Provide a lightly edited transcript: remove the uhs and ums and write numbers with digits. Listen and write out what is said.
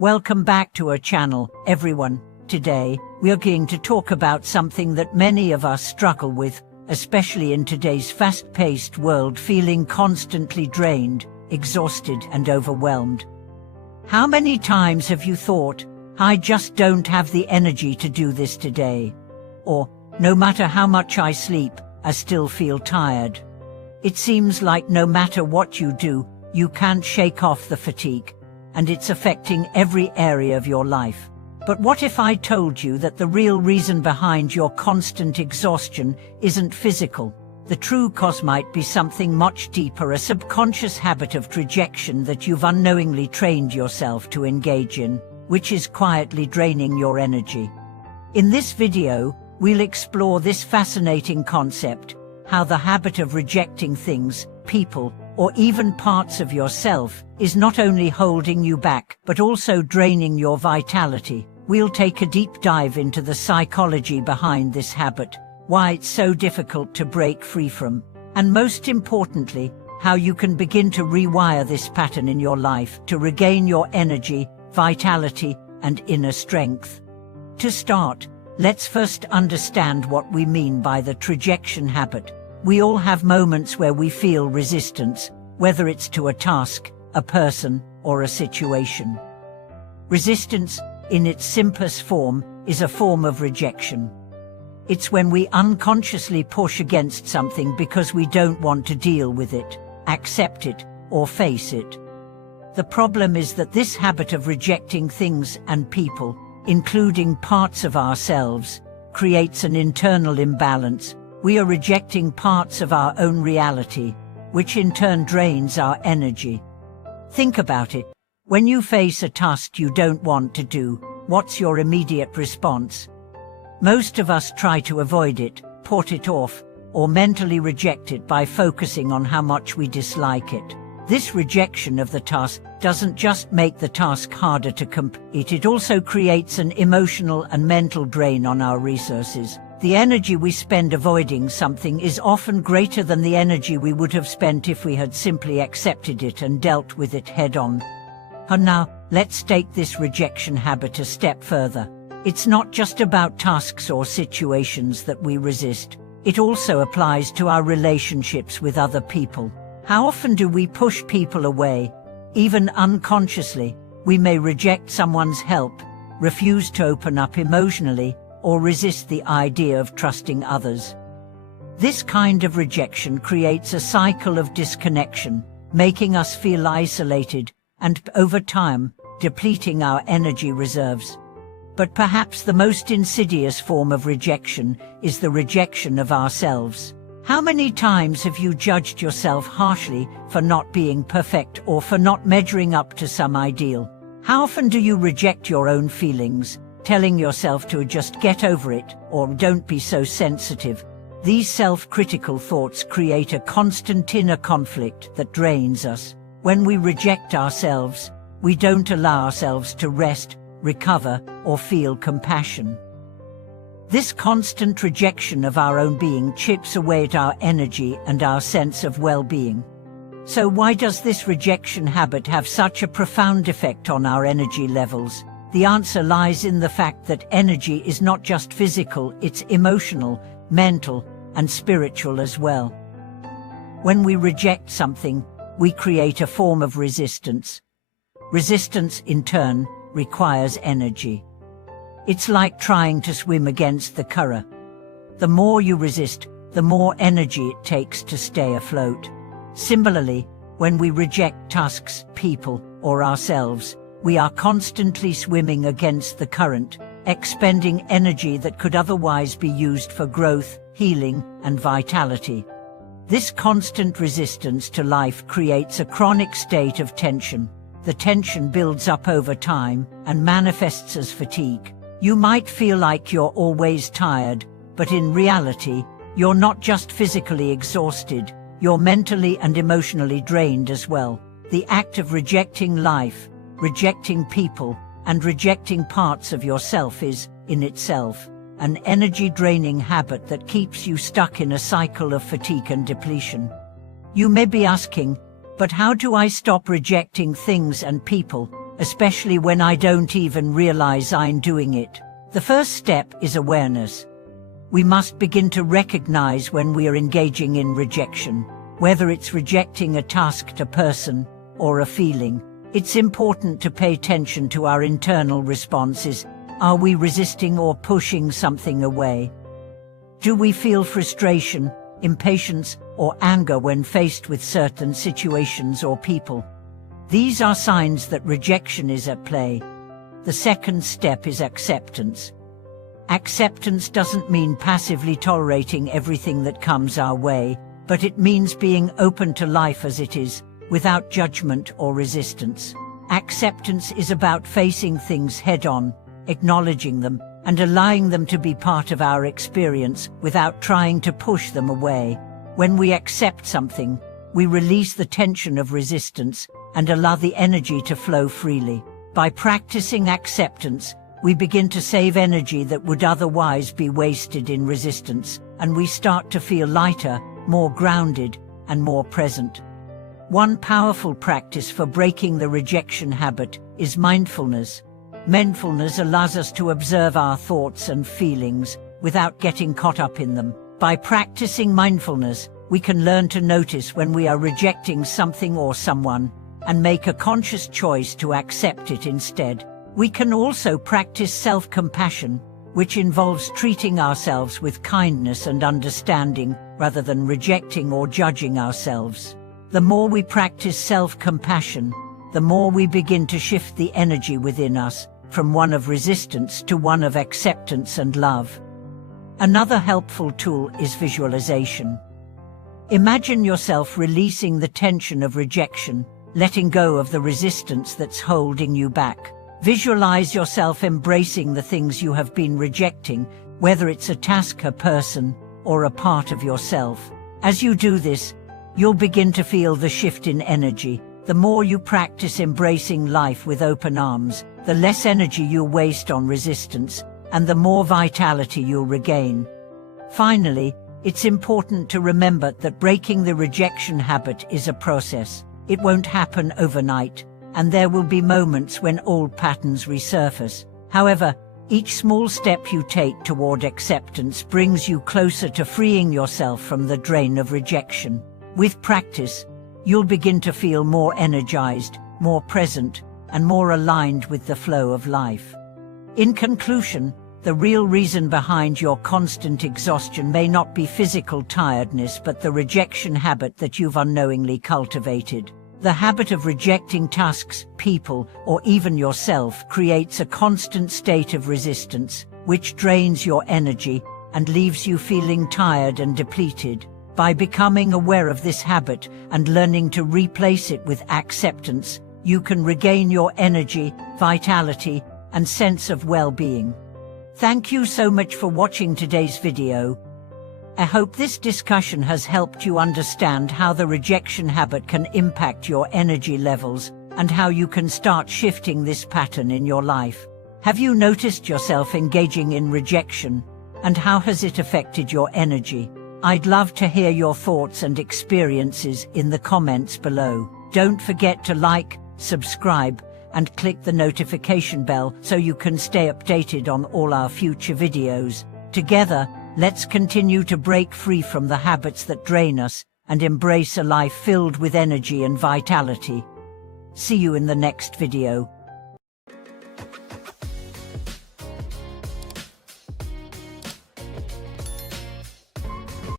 Welcome back to our channel, everyone. Today, we are going to talk about something that many of us struggle with, especially in today's fast-paced world, feeling constantly drained, exhausted, and overwhelmed. How many times have you thought, I just don't have the energy to do this today? Or, no matter how much I sleep, I still feel tired. It seems like no matter what you do, you can't shake off the fatigue, and it's affecting every area of your life. But what if I told you that the real reason behind your constant exhaustion isn't physical? The true cause might be something much deeper, a subconscious habit of rejection that you've unknowingly trained yourself to engage in, which is quietly draining your energy. In this video, we'll explore this fascinating concept, how the habit of rejecting things, people, or even parts of yourself is not only holding you back, but also draining your vitality. We'll take a deep dive into the psychology behind this habit, why it's so difficult to break free from, and most importantly, how you can begin to rewire this pattern in your life to regain your energy, vitality, and inner strength. To start, let's first understand what we mean by the rejection habit. We all have moments where we feel resistance, whether it's to a task, a person, or a situation. Resistance, in its simplest form, is a form of rejection. It's when we unconsciously push against something because we don't want to deal with it, accept it, or face it. The problem is that this habit of rejecting things and people, including parts of ourselves, creates an internal imbalance. We are rejecting parts of our own reality, which in turn drains our energy. Think about it. When you face a task you don't want to do, what's your immediate response? Most of us try to avoid it, put it off, or mentally reject it by focusing on how much we dislike it. This rejection of the task doesn't just make the task harder to complete, it also creates an emotional and mental drain on our resources. The energy we spend avoiding something is often greater than the energy we would have spent if we had simply accepted it and dealt with it head-on. And now, let's take this rejection habit a step further. It's not just about tasks or situations that we resist. It also applies to our relationships with other people. How often do we push people away? Even unconsciously, we may reject someone's help, refuse to open up emotionally, or resist the idea of trusting others. This kind of rejection creates a cycle of disconnection, making us feel isolated and, over time, depleting our energy reserves. But perhaps the most insidious form of rejection is the rejection of ourselves. How many times have you judged yourself harshly for not being perfect or for not measuring up to some ideal? How often do you reject your own feelings, telling yourself to just get over it, or don't be so sensitive? These self-critical thoughts create a constant inner conflict that drains us. When we reject ourselves, we don't allow ourselves to rest, recover, or feel compassion. This constant rejection of our own being chips away at our energy and our sense of well-being. So why does this rejection habit have such a profound effect on our energy levels? The answer lies in the fact that energy is not just physical, it's emotional, mental, and spiritual as well. When we reject something, we create a form of resistance. Resistance, in turn, requires energy. It's like trying to swim against the current. The more you resist, the more energy it takes to stay afloat. Similarly, when we reject tasks, people, or ourselves, we are constantly swimming against the current, expending energy that could otherwise be used for growth, healing, and vitality. This constant resistance to life creates a chronic state of tension. The tension builds up over time and manifests as fatigue. You might feel like you're always tired, but in reality, you're not just physically exhausted, you're mentally and emotionally drained as well. The act of rejecting life, rejecting people, and rejecting parts of yourself is, in itself, an energy-draining habit that keeps you stuck in a cycle of fatigue and depletion. You may be asking, but how do I stop rejecting things and people, especially when I don't even realize I'm doing it. The first step is awareness. We must begin to recognize when we are engaging in rejection, whether it's rejecting a task, a person, or a feeling. It's important to pay attention to our internal responses. Are we resisting or pushing something away? Do we feel frustration, impatience, or anger when faced with certain situations or people? These are signs that rejection is at play. The second step is acceptance. Acceptance doesn't mean passively tolerating everything that comes our way, but it means being open to life as it is, without judgment or resistance. Acceptance is about facing things head-on, acknowledging them, and allowing them to be part of our experience without trying to push them away. When we accept something, we release the tension of resistance and allow the energy to flow freely. By practicing acceptance, we begin to save energy that would otherwise be wasted in resistance, and we start to feel lighter, more grounded, and more present. One powerful practice for breaking the rejection habit is mindfulness. Mindfulness allows us to observe our thoughts and feelings without getting caught up in them. By practicing mindfulness, we can learn to notice when we are rejecting something or someone and make a conscious choice to accept it instead. We can also practice self-compassion, which involves treating ourselves with kindness and understanding rather than rejecting or judging ourselves. The more we practice self-compassion, the more we begin to shift the energy within us from one of resistance to one of acceptance and love. Another helpful tool is visualization. Imagine yourself releasing the tension of rejection, letting go of the resistance that's holding you back. Visualize yourself embracing the things you have been rejecting, whether it's a task, a person, or a part of yourself. As you do this, you'll begin to feel the shift in energy. The more you practice embracing life with open arms, the less energy you'll waste on resistance, and the more vitality you'll regain. Finally, it's important to remember that breaking the rejection habit is a process. It won't happen overnight, and there will be moments when old patterns resurface. However, each small step you take toward acceptance brings you closer to freeing yourself from the drain of rejection. With practice, you'll begin to feel more energized, more present, and more aligned with the flow of life. In conclusion, the real reason behind your constant exhaustion may not be physical tiredness but the rejection habit that you've unknowingly cultivated. The habit of rejecting tasks, people, or even yourself creates a constant state of resistance, which drains your energy and leaves you feeling tired and depleted. By becoming aware of this habit and learning to replace it with acceptance, you can regain your energy, vitality, and sense of well-being. Thank you so much for watching today's video. I hope this discussion has helped you understand how the rejection habit can impact your energy levels and how you can start shifting this pattern in your life. Have you noticed yourself engaging in rejection, and how has it affected your energy? I'd love to hear your thoughts and experiences in the comments below. Don't forget to like, subscribe, and click the notification bell so you can stay updated on all our future videos. Together, let's continue to break free from the habits that drain us and embrace a life filled with energy and vitality. See you in the next video.